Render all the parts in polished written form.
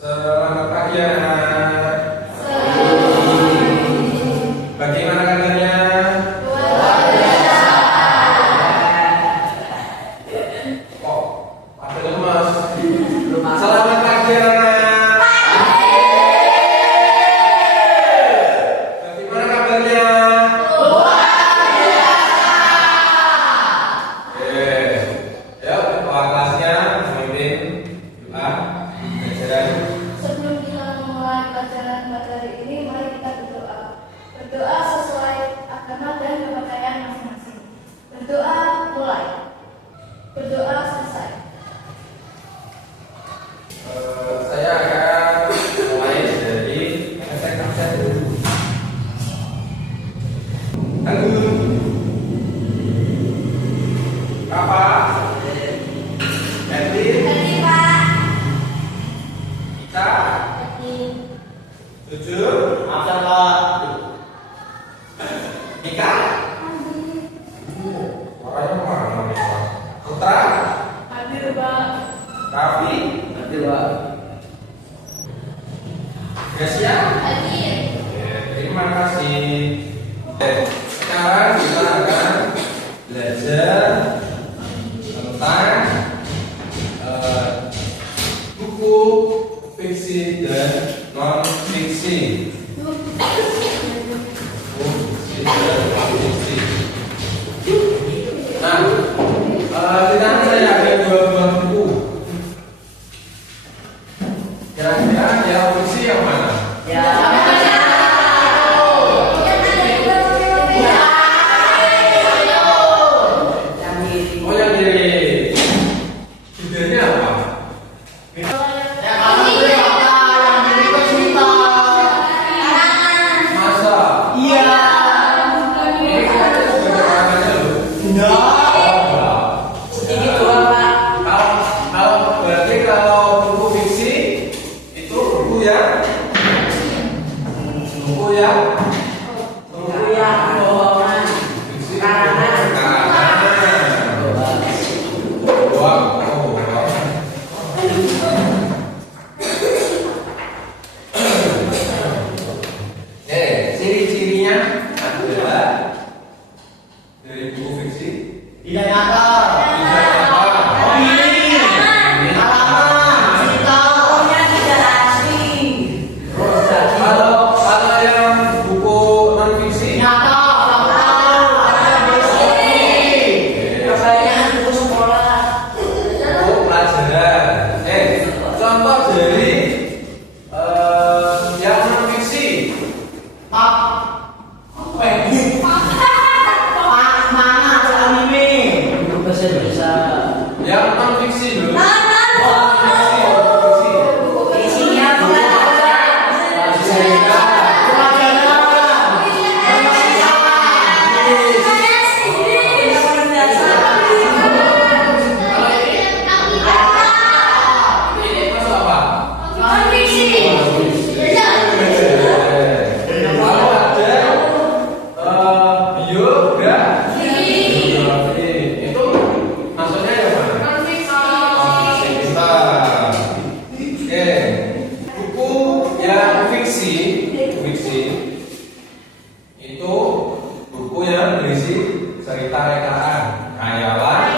Selamat pagi anak. Bagaimana kabarnya? Luar biasa. Kok pada lemas? Selamat pagi anak. Bagaimana kabarnya? Luar biasa. Oke, yuk kepala kelasnya memimpin doa pelajaran. Sebelum kita memulai pelajaran pada hari ini, mari kita berdoa. Berdoa sesuai agama dan kepercayaan masing-masing. Berdoa mulai. Berdoa selesai. Saya akan mulai dari efek absen dulu. Halo, Kakak, Edwin, Tadi Pak. Ika, Tadi. Jujur, Absen Pak. Ika, orangnya mana nih Pak? Putra, Hadir Pak. Raffi, Nanti Pak. Gracia. Hadir. Oke, terima kasih. Oke, sekarang kita akan belajar tentang buku fiksi dan non fiksi. Buku fiksi dan non fiksi. Nah, di tangan saya ada dua buah buku. Kira-kira yang fiksi yang mana? Ya. Oh, yang kiri. Judulnya apa? Masa? Iya. Ini kan sudah namanya loh. Enggak. Oh, enggak. Ini doang Pak. Kalau berarti kalau buku fiksi itu buku yang Buku yang bohongan. fiksi Karangan. karangan. Bohong. Oh, bohong. Ciri-cirinya adalah dari buku fiksi Tidak nyata. tidak apa. Ini. Halaman. Cerita. Kalau yang buku non fiksi Nyata. Fakta. Pertanyaan buku sekolah. buku pelajaran. Contoh dari yang non fiksi. Pak. Pak mana anime? Buku bahasa Indonesia. Yang non fiksi dulu. Non fiksi. Buku fiksi. Isinya Ini masuk apa? Lalu ada biografi. Itu maksudnya yang mana? Pintar. Oke. Buku yang fiksi itu buku yang berisi cerita rekaan, khayalan,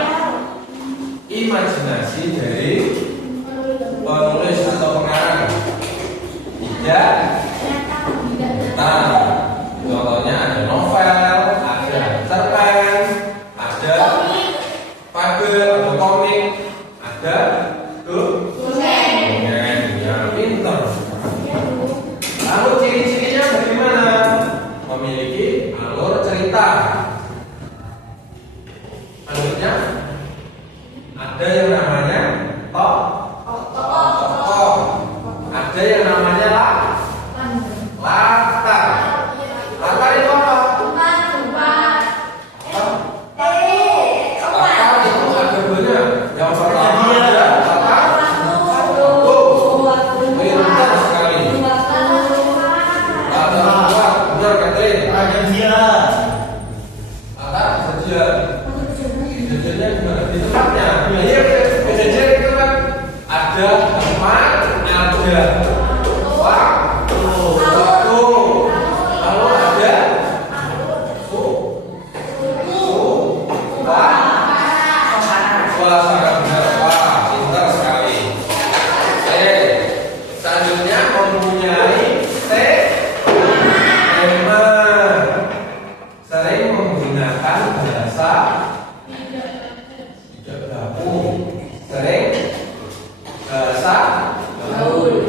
imajinasi dari penulis atau pengarang. Tidak. Nah, contohnya ada novel, ada cerpen, ada fabel atau komik, ada dongeng yang pintar. Lalu ciri-cirinya bagaimana? Memiliki alur cerita. Alurnya ada yang namanya tokoh, ada yang namanya latar. Latar itu apa? Latar itu ada banyak. Yang pertama ada latar. Pintar sekali. Latar kedua, benar Catherine. Ada dia. Latar sejarah. Sejarahnya gimana? Di tempatnya. Iya, sejarah itu kan ada tempat, ada waktu. Lalu ada wah, sangat benar. Wah, pintar sekali. Oke, selanjutnya mempunyai tema. Sering menggunakan bahasa tidak baku. Sering bahasa gaul.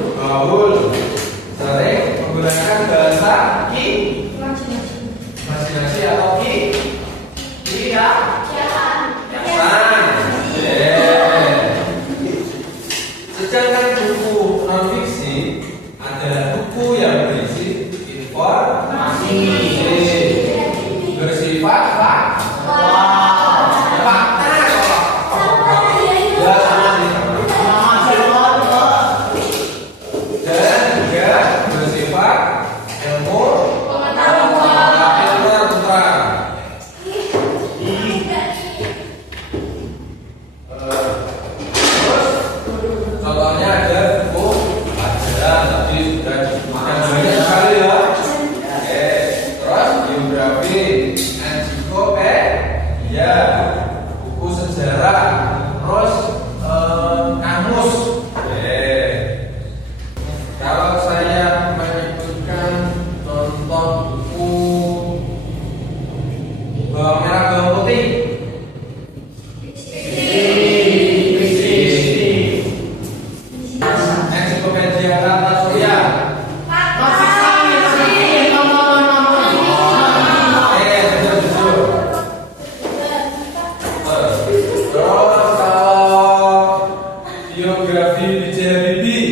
Sering menggunakan bahasa imajinasi atau sedangkan buku non fiksi adalah buku yang berisi informasi bersifat fakta. Dan juga bersifat ilmu pengetahuan. Contohnya ada buku pelajaran tadi sudah disebutkan banyak sekali ya. Oke, terus biografi, ensiklopedia, buku sejarah, terus kamus. Oke, kalau saya menyebutkan contoh buku bawang merah bawang putih. Ensiklopedia Kartasurya. Terus kalau biografi B.J. Habibie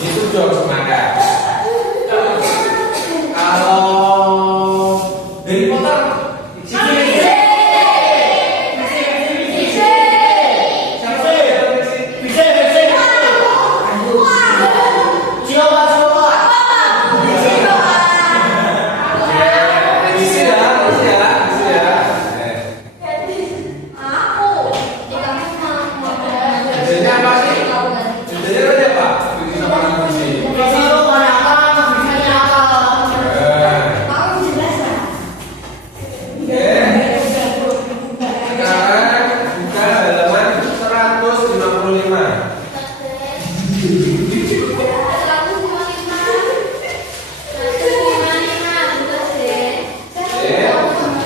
itu jokes maka. Kalau Harry Potter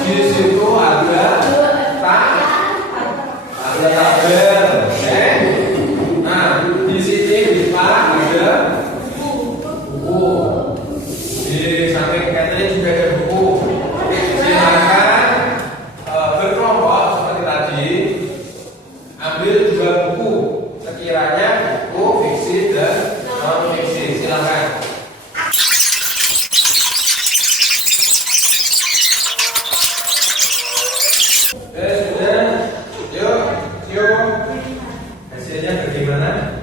di situ ada tabel. Nah, di sini bisa ada buku. Di samping katanya juga ada buku. Silakan berkelompok seperti tadi. Ambil dua buku. Sekiranya buku fiksi dan non fiksi. Silakan. Sudah, yuk, hasilnya bagaimana?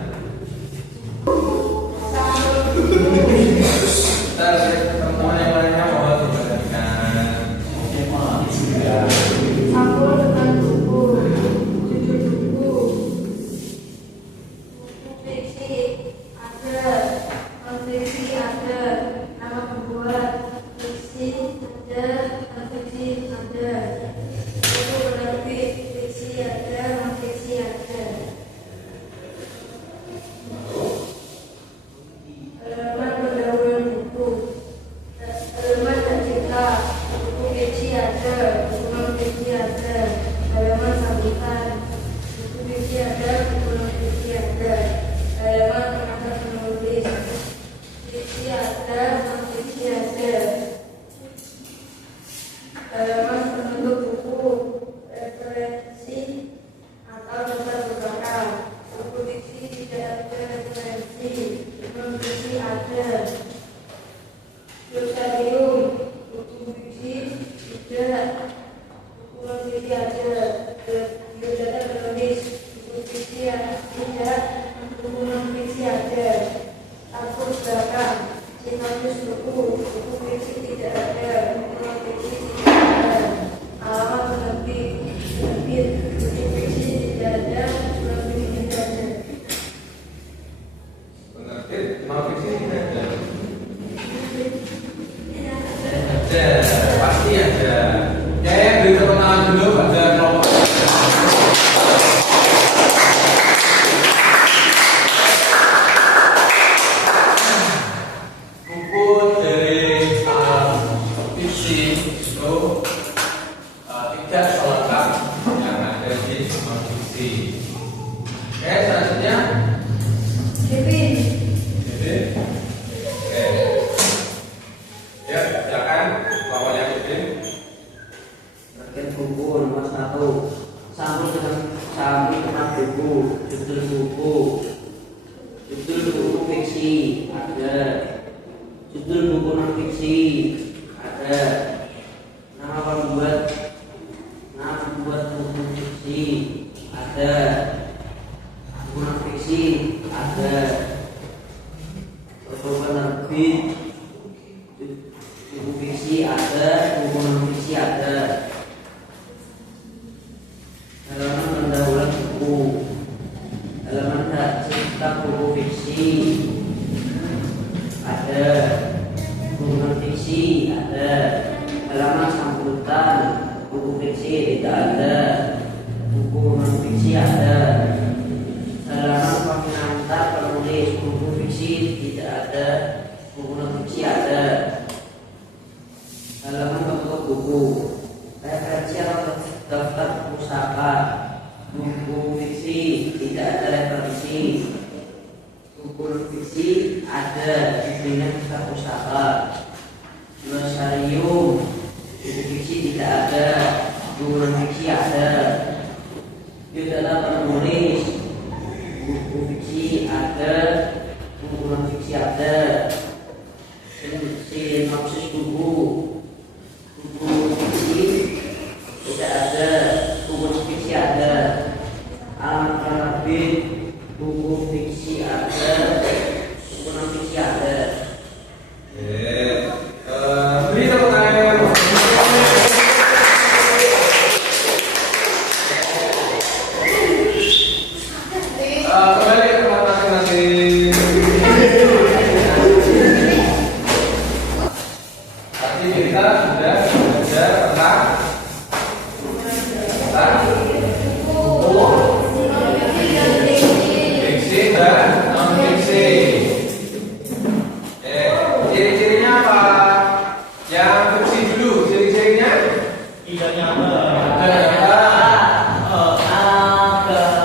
Kita lihat teman yang lainnya mau dibagikan. Aku dengan buku, judul buku, non fiksi. Oke, selanjutnya Kevin. Kevin. Oke. Ya, silakan bapaknya Kevin. Rakit buku nomor 1. Sambung dengan buku. Judul buku. Judul buku fiksi ada. Judul buku non fiksi ada. Nama pembuat buku fiksi ada. Buku non fiksi ada. Buku penerbit buku fiksi ada. Buku non fiksi ada. Halaman pendahuluan buku. Halaman cipta buku fiksi ada. Buku non fiksi ada. Halaman sambutan buku fiksi tidak ada. Buku non fiksi ada. Halaman pengantar penulis buku fiksi tidak ada. Buku non fiksi ada. Halaman penutup buku. Referensi atau daftar pustaka buku fiksi tidak ada referensi. Buku non fiksi ada bimbingan pustaka. Glosarium buku fiksi tidak ada. Buku non fiksi ada. Biodata penulis buku fiksi ada. Buku non fiksi ada. Sinopsis buku fiksi tidak ada. Buku non fiksi ada. Alamat penerbit buku fiksi ada. Buku non fiksi ada. Beri tepuk tangan. Kembali ke tempat masing-masing. Tadi kita sudah belajar tentang fiksi dan non fiksi. Ciri-cirinya apa? Yang fiksi dulu, ciri-cirinya Tidak nyata.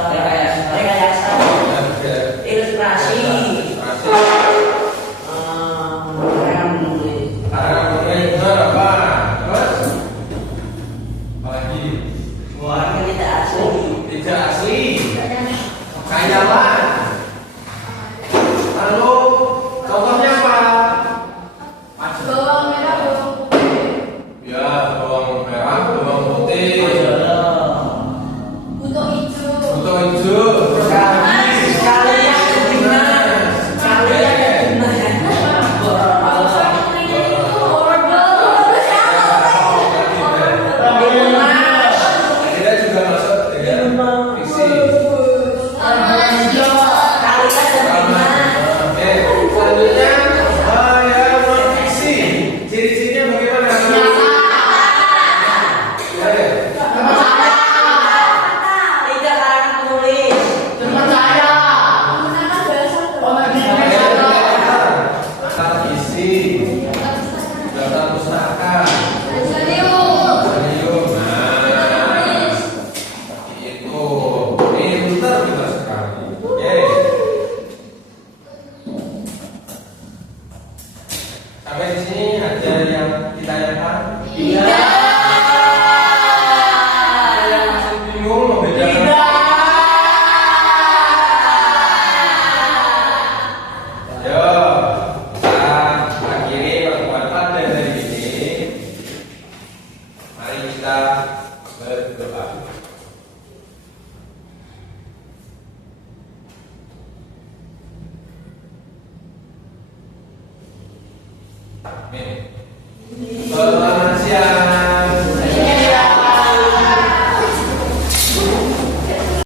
Rekayasa. Ilustrasi. Karangan menulis. Apa? Terus? Apalagi? Warga tidak asli. Tidak asli. Kayawan. Lalu contohnya apa? Bawang merah, bawang putih. Ya, bawang merah, bawang putih, Buto hijau. buto hijau, Sekalian ketima. Sekalian ketima. kita juga masuk dengan fiksi. Oke, selanjutnya yang non fiksi. Ciri-cirinya bagaimana? Ya, Tidak karangan menulis. daftar isi, daftar pustaka, Serius. Serius. Nah, itu. Ini pintar kita sekarang. Oke. Sampai di sini ada yang ditanyakan? Iya. Ada yang masih bingung membedakan? Yo, kita akhiri pertemuan pada hari ini. Mari kita berdoa. Amin.